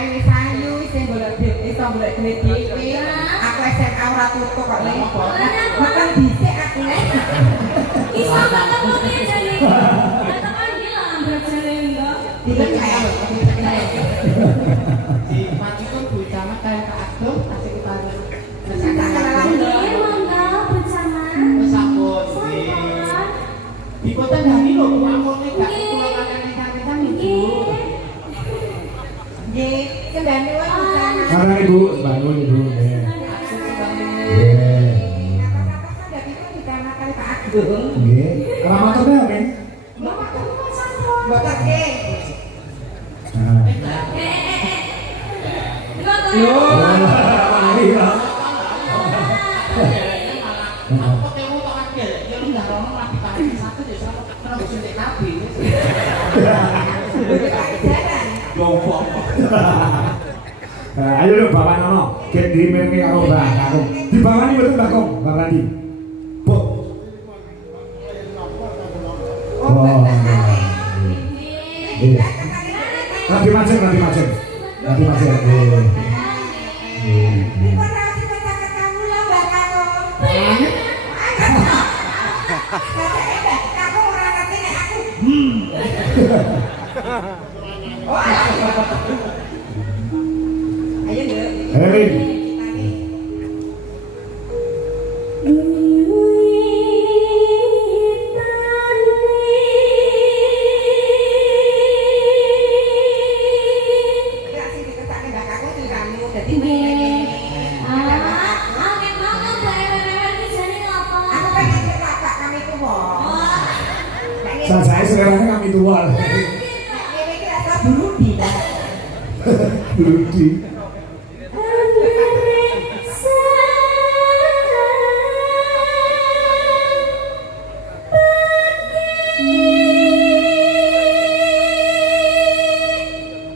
ae wis ayu sing golek iso golek duit dhewe. Aku SMA ora tutuk kok nek. Makan dhisik aku. Iso ketemu jane. Katakan bilang berjane enggak. Dipercaya. Di Macikun Bu Camat kayak Kak Ageng kasih kita. Nggih, monggo bersama. Wis sampun nggih. Di kota Dani lho, pamone gak kula kangen-kangen iki. Nggih, kendane wae bersama. Karena Ibu, bangun Ibu. Nggih. Nggih. Keramatane oke. Mbok nggih. Nah. Yo. Iya. Aku ketemu tok akeh, ya ndak ono lagi kali satu ya sama terus suntik kabeh. Gombong. Ayo lho Bapak Nono, get dimengi karo Mbak Kakung. Dibawani betul Mbak Kong, Mbak Radi. Bu. Oh. Iya. Nanti macet. Nanti macet. Ayo Nduk. Hei. Saya sekarang kami tua. Brudi.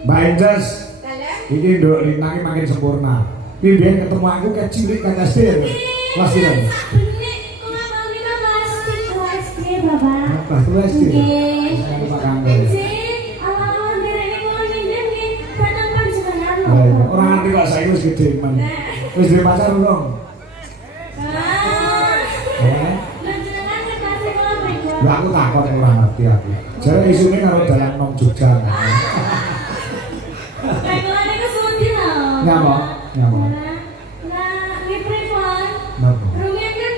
Mbak Enjas, ini Nduk Lintang makin sempurna. Bimbingan ketemu aku kayak cilik kayak SD. Kelas ini. Kelas itu SD. Saya lupa kangen. Orang nanti kok saya wis gede man. Wis duwe pacar belum? Lah aku takut ora ngerti aku. Jare isune karo dalan nang Jogja. Nyapa? Nah, ini pripun? Napa? Rumahnya kan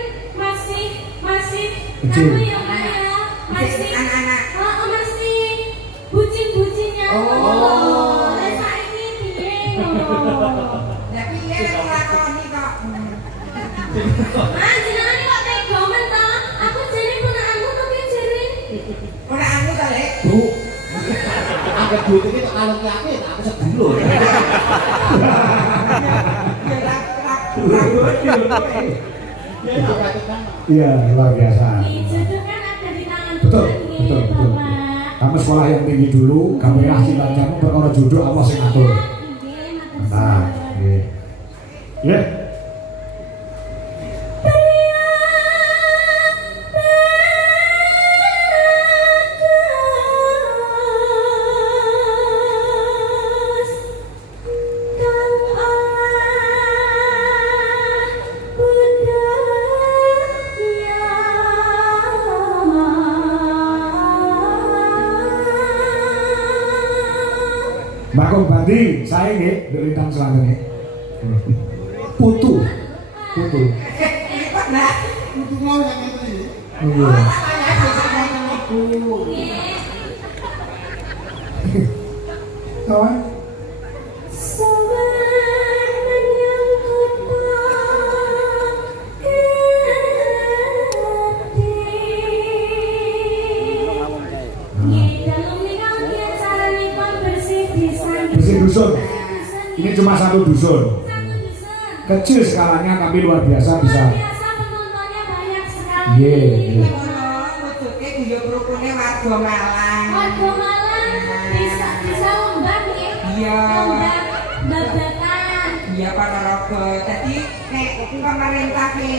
masih Kecil. anu ya Pak ya, masih anak-anak. masih bucin-bucinnya. Oh. Lah saiki piye ngono? Lah piye nglakoni kok. Ah, jenengan kok tega men ta? Aku jane ponakanmu to piye jare? Ora anu to, Lek. Bu. Angger duit iki tok kalung ki aku ya aku sedulur. Iya, luar biasa. Jodoh kan ada di tangan Betul, Tuhan nih, betul, betul. Bapak. Kamu sekolah yang tinggi dulu, kamu yang asli bacamu perkara jodoh Allah sing ngatur. Nggih, matur Nah, suwun. nggih. Ya. Mbak Kong Bandi, saya nggih Nduk Lintang Selatan nggih. Putu. Lipat lah. Kudu mau yang itu. Iya. Kawan. Bersih dusun. Ini cuma satu dusun. Kecil skalanya tapi luar biasa bisa. Penontonnya banyak sekali. Iya. Wujude guyub rukune warga Malang. Warga Malang bisa lomba nih. Iya. Lomba babakan. Iya Ponorogo. Dadi nek pemerintah ki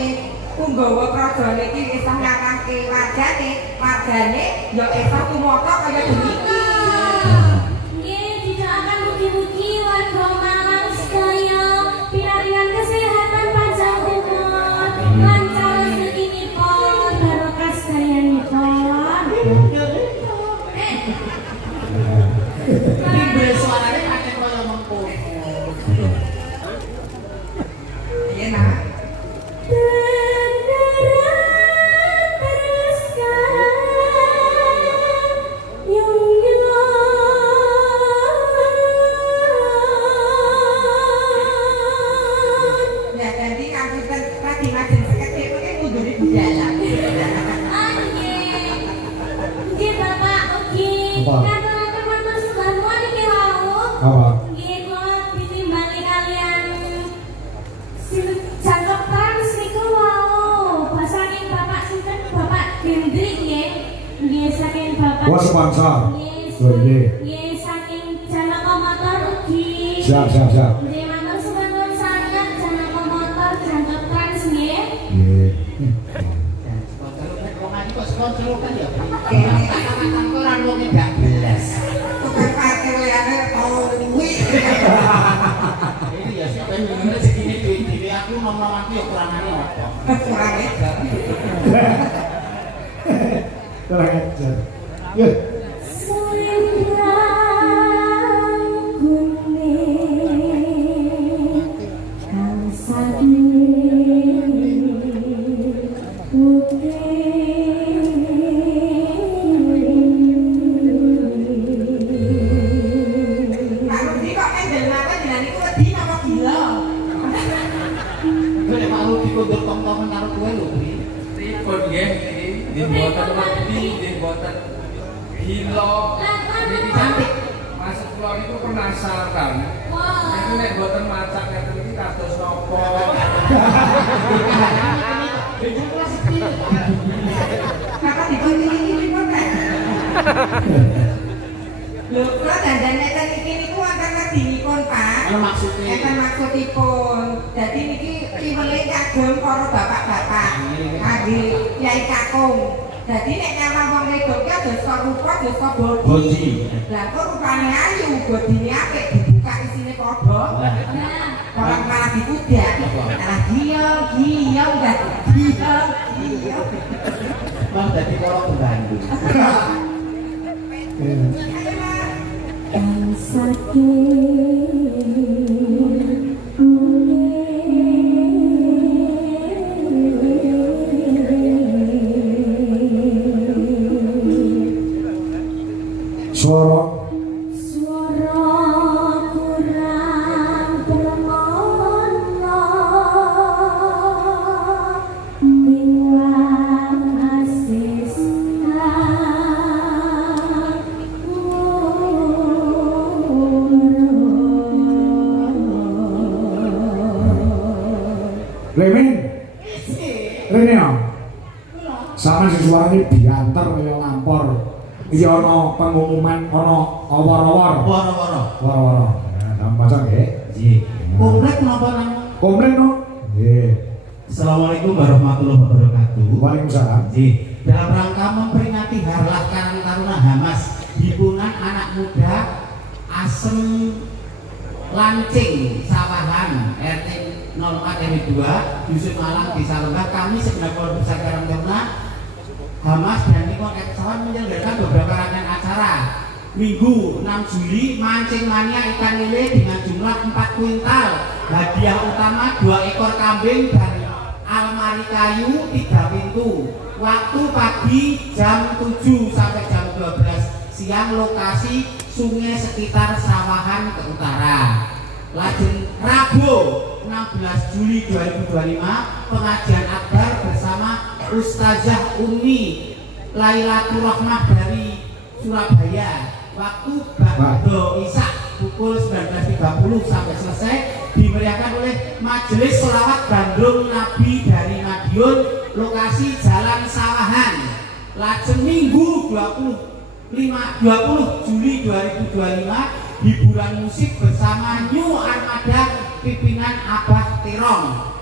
Punggawa Krajane iki isih ngarangke wargane ya isih tumata kaya demikian. Nggih, tidak akan mugi-mugi warga Bawa sponsor. Yes. Oh iya. Yes, saking Janaka Motor ugi. Siap. Nggih, matur suwun sanget Janaka Motor Janaka Trans nggih. Nggih. Sponsor kan ya. Kata-kata orang wong gak jelas. Tukang parkir liane towi. Ini ya siapa yang ngene segini duit aku ngomong aku ya kurangane apa. Kurang ejar. Kurang ajar. Yuk. Cantik. Masuk pulau itu penasaran. Itu nek boten macak ngeten iki kados napa? Kakak dikunci pun kan. Lho, kula dandan neten iki niku wonten wedinipun, Pak. Ana maksude. Enten maksudipun. Dadi niki piwelé kagem para bapak-bapak. Kangge Kyai Kakung. Dadi nek nyawang wong wedok ki aja sok rupa, aja sok bodi. Lah kok rupane ayu, bodine apik dibuka isine padha. Orang malah dipudak. Malah giyong dadi giyong. Bang dadi karo Bandung. Suara kurang bermono biwang asis Lemin. Rene ya. Sama si suarane biantar kaya lampor. Iki ana pengumuman ana awar-awar. Woro-woro. Nah, macam nggih. Nggih. Komplek napa nang? Komplain no. Nggih. Assalamualaikum warahmatullahi wabarakatuh. Waalaikumsalam. Nggih. Dalam rangka memperingati Harlah Karang Taruna Hamas, himpunan anak muda Asem Lancing Sawahan RT 04 RW 2 Dusun Malang Desa Lembah, kami segenap keluarga besar Karang Taruna Hamas dan Nikon Eksawan menyelenggarakan beberapa rangkaian acara. Minggu 6 Juli mancing mania ikan lele dengan jumlah 4 kuintal. Hadiah utama 2 ekor kambing dan almari kayu 3 pintu. Waktu pagi jam 7 sampai jam 12 siang, lokasi sungai sekitar Sawahan ke utara. Lajeng Rabu 16 Juli 2025 pengajian akbar bersama Ustazah Umi Lailatul Rahmah dari Surabaya. Waktu Ba'do Isak pukul 19.30 sampai selesai, dimeriahkan oleh Majelis Sholawat Gandrung Nabi dari Madiun, lokasi Jalan Sawahan. Lajeng Minggu 20 Juli 2025 hiburan musik bersama New Armada pimpinan Abah Terong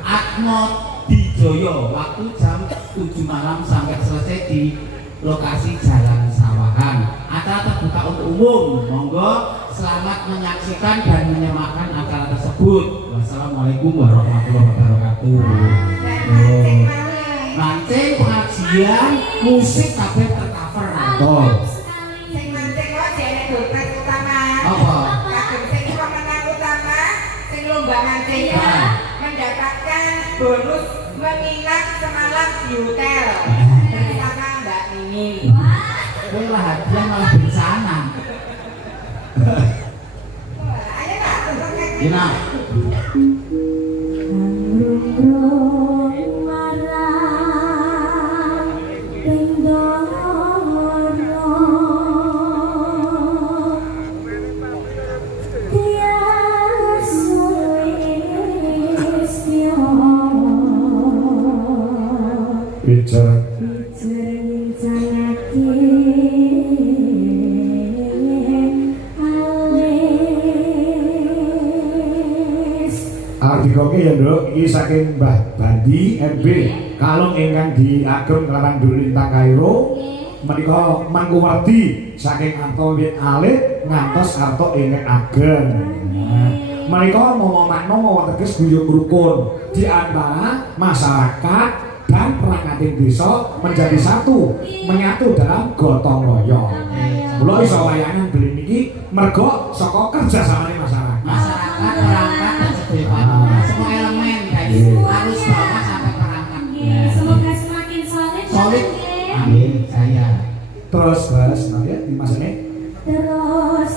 Atmo Dijoyo, waktu jam 7 malam sampai selesai di lokasi Jalan Sawahan. Acara terbuka untuk umum, monggo selamat menyaksikan dan menyemakkan acara tersebut. Wassalamualaikum warahmatullahi wabarakatuh. Mancing, pengajian, musik kabeh tercover. Betul. Sing mancing wae jane dompet utama. Apa? Kadang sing pemenang utama, sing lomba mancing Iya. mendapatkan bonus menginap semalam di hotel bersama Mbak Nini. Kowe lah hadiah malah bencana. Ayo Pak, untuk Gina, Bicara. Bicara Ardikoke ya Nduk, iki saking Mbah Bandi MB kalung ingkang diagem kelawan Dulintang Kairo menika mangkuwardi saking arta wit alit ngantos arta ingkang ageng. Menika momo makna mawa teges guyub rukun di antara masyarakat dan perangkat desa menjadi satu, menyatu dalam gotong royong. Kula iso wayangan beli niki mergo saka kerjasamane masyarakat. Masyarakat, perangkat, dan sedaya semua elemen guys, harus bawah sampai perangkat. Semoga semakin solid. Solid. Nggih. Amin. Saya. Terus nah ya di masa ini Terus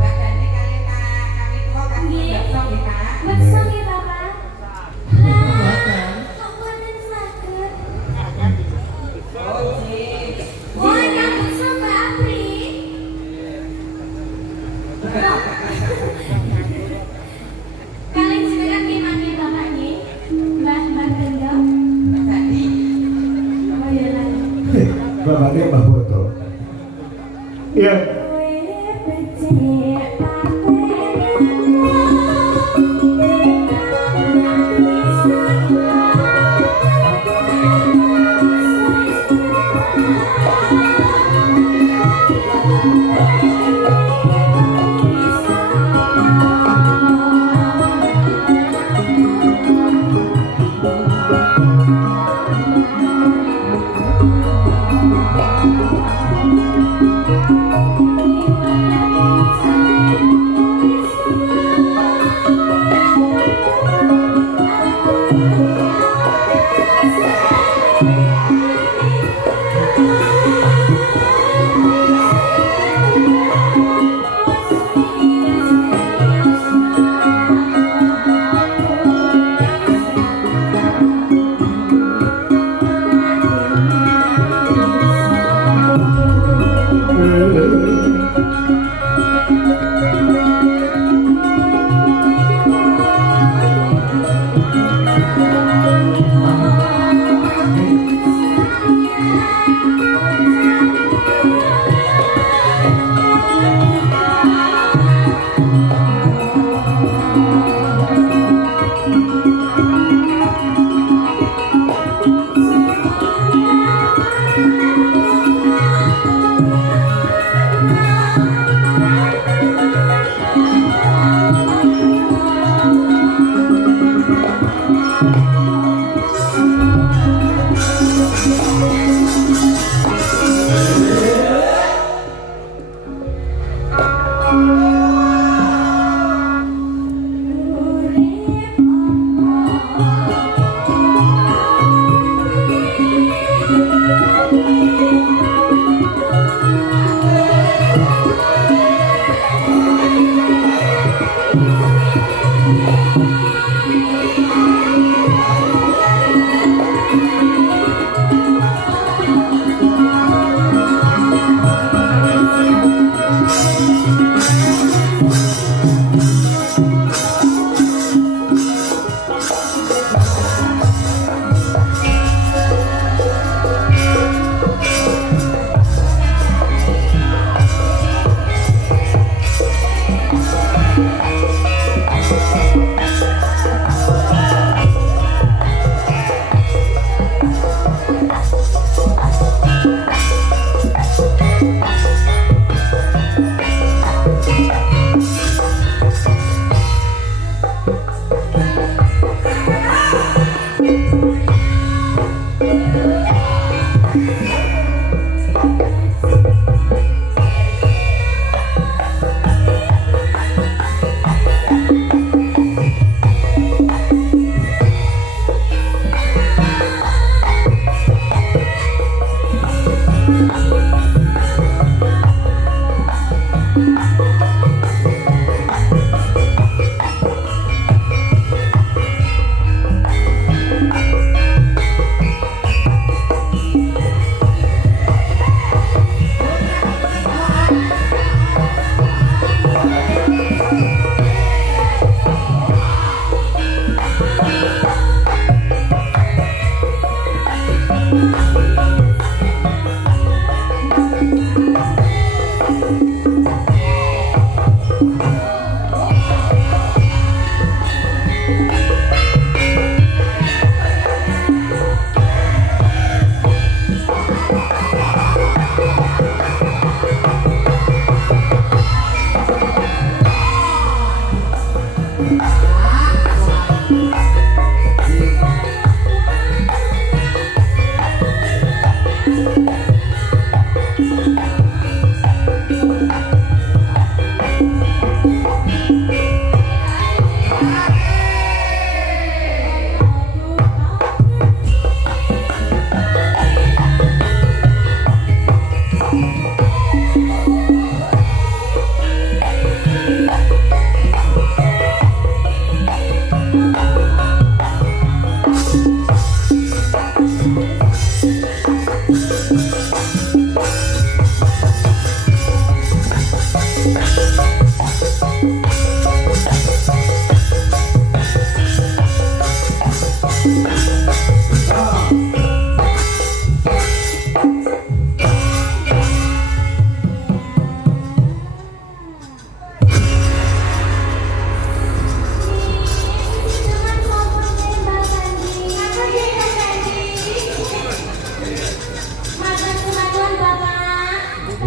Badane kalian kami tua kami besok nggih Pak. Besok ya Bapak. Lah, kok boten saged? Oh, nggih. Wah, nyambut sama Apri. Kalian sekarang gimana Bapak nggih? Mbah Gendong. Tadi Oh iya lah. bapaknya Mbah Boto. Iya.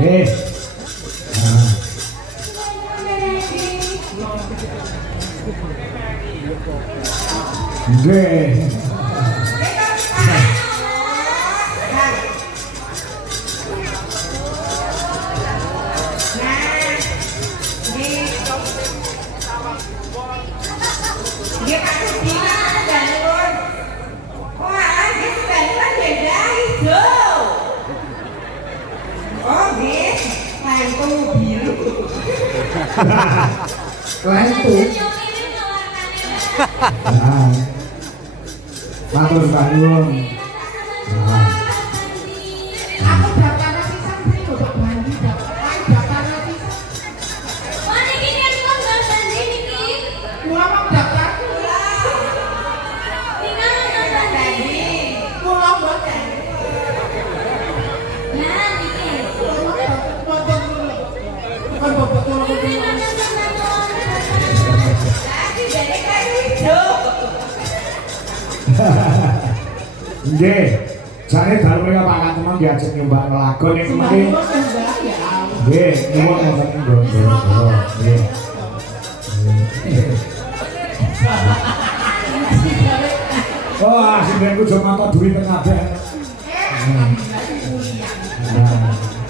Eh. Nah. Nggih. Lentu. Nah. Matur bangun. Nah. Aku daftar sisan sih kok mandi daftar sisan. Kula mau daftar kula. Kula mboten. Bukan bobot kula. Lagi jadi kayak hidup. Nggih. Jane dalu mereka Pak Kateman diajak nyoba ngelagon yang kemarin. Nggih, nyuwun wonten ing Gondoro. Nggih. Oh, asine ku cuma kok duit tengah kabeh. Nah.